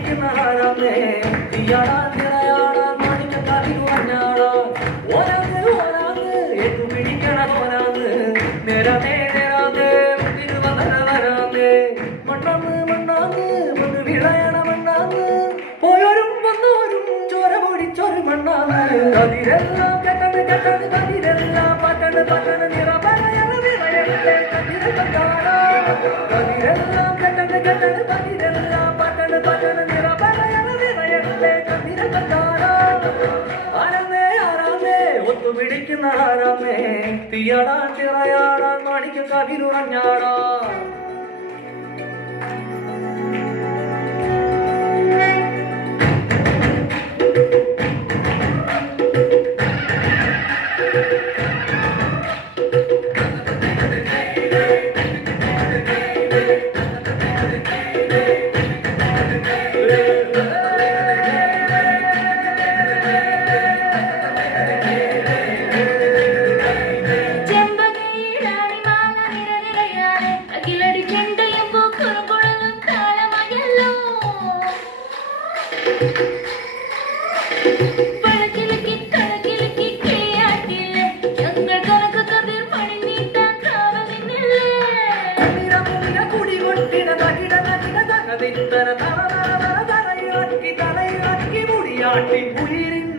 പിടിക്കുന്ന ആരാമേ തീയാടാൻ നിറയാടാൻ മാണിക്കക്കാരി കുറഞ്ഞാടാ ഓരാന്ന് ഓരാന്ന് ഏറ്റു പിടിക്കണതോരാന്ന് നേരമേ നേരാതെ തിരുവനന്തപുരമേ മണ്ണാന്ന് മണ്ണാന്ന് ഒന്ന് വിളയണ മണ്ണാന്ന് പോയോരും വന്നോരും ചോര പൊടിച്ചൊരു മണ്ണാന്ന് കതിരെല്ലാം കെട്ടണ് കെട്ടണ് കതിരെല്ലാം പട്ടണ് പട്ടണ് നിറപറയണ നിറയണേ കതിരെ കണ്ടാടാ കതിരെല്ലാം കെട്ടണ് കെട്ടണ് കതിരെല്ലാം പട്ടണ് പട്ടണ് നിറപറയണ നിറയണേ കതിരെ കണ്ടാടാ ആരാമേ ആരാമേ ഒത്തു പിടിക്കുന്ന ആരാമേ തീയാടാൻ തിറയാടാൻ മാണിക്ക കവിരുറഞ്ഞാടാ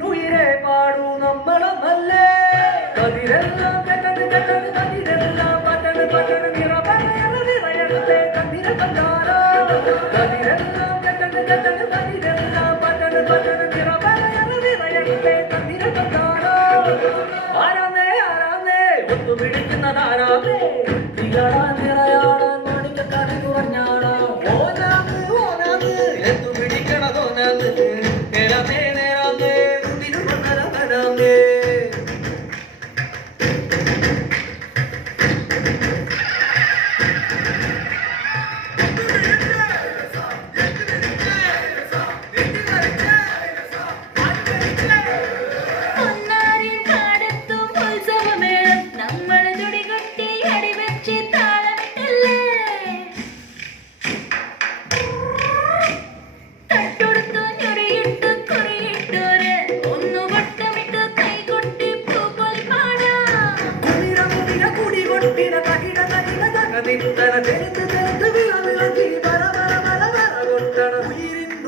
ഉയിരെ പാടൂ നമ്മളൊന്നല്ലേ കതിരെല്ലാം കെട്ടണ് കെട്ടണ് കതിരെല്ലാം പട്ടണ് പട്ടണ് നിറപറയണ നിറയണത്തെ കതിരെ കണ്ടാരോ കതിരെല്ലാം കെട്ടണ് കെട്ടണ് കതിരെല്ലാം പട്ടണ് പട്ടണ് നിറപറയണ നിറയണത്തെ കതിരെ കണ്ടാരോ ആരാമേ ആരാമേ ഒത്തു പിടിക്കുന്നതാരാമേ തീയാടാൻ നിറയാടാൻ മാണിക്കക്കാരി കുറഞ്ഞാടാ ഓനാന്ന് ഓനാന്ന് എത്തു പിടിക്കണതോനാന്ന് നേരമേ നേരാമേ തിരുവനന്തപുരമേ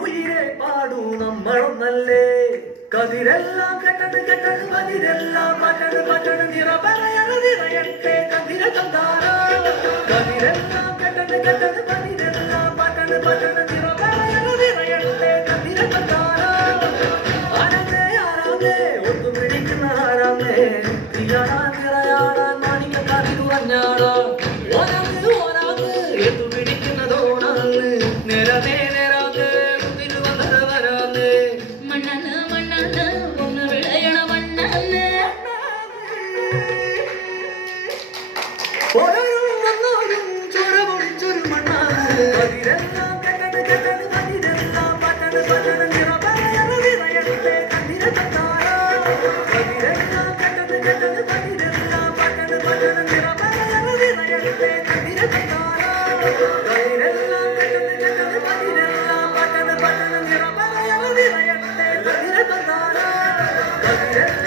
ഉയിരെ പാടൂ നമ്മളൊന്നല്ലേ കതിരെല്ലാം കെട്ടണ് കെട്ടണ് കതിരെല്ലാം പട്ടണ് പട്ടണ് നിറപറയണ നിറയട്ടെ കതിരെ കണ്ടാരോ കതിരെല്ലാം കെട്ടണ് കെട്ടണ് കതിരെല്ലാം പട്ടണ് പട്ടണ് നിറപറയണ നിറയട്ടെ കതിരെ കണ്ടാരോ ആരാമേ ആരാമേ ഒത്തു പിടിക്കുന്ന ആരാമേ തീയാടാൻ നിറയാടാൻ മാണിക്കക്കാരി കുറഞ്ഞാടാ ഓരാന്ന് ഓരാന്ന് എത്തു പിടിക്കുന്നതോണാന്ന് നേരമേ നേരാതെ തിരുവനന്തപുരമേ മണ്ണാന്ന് മണ്ണാന്ന് ഒന്ന് വിളയണ മണ്ണാന്ന് ഓരോരും വന്നോരും ചോര പൊടിച്ചൊരു മണ്ണാന്ന് കതിരെല്ലാം കെട്ടണ് കെട്ടണ് കതിരെല്ലാം പട്ടണ് പട്ടണ് നിറപറയണ നിറയണത്തെ കതിരെ കണ്ടാരോ കതിരെല്ലാം കെട്ടണ് കെട്ടണ് കതിരെല്ലാം പട്ടണ് പട്ടണ് നിറപറയണ നിറയണത്തെ കതിരെ കണ്ടാരോ കതിരെല്ലാം കെട്ടണ് കെട്ടണ് കതിരെല്ലാം പട്ടണ് പട്ടണ് നിറപറയണ നിറയണത്തെ കതിരെ കണ്ടാരോ കതിരെ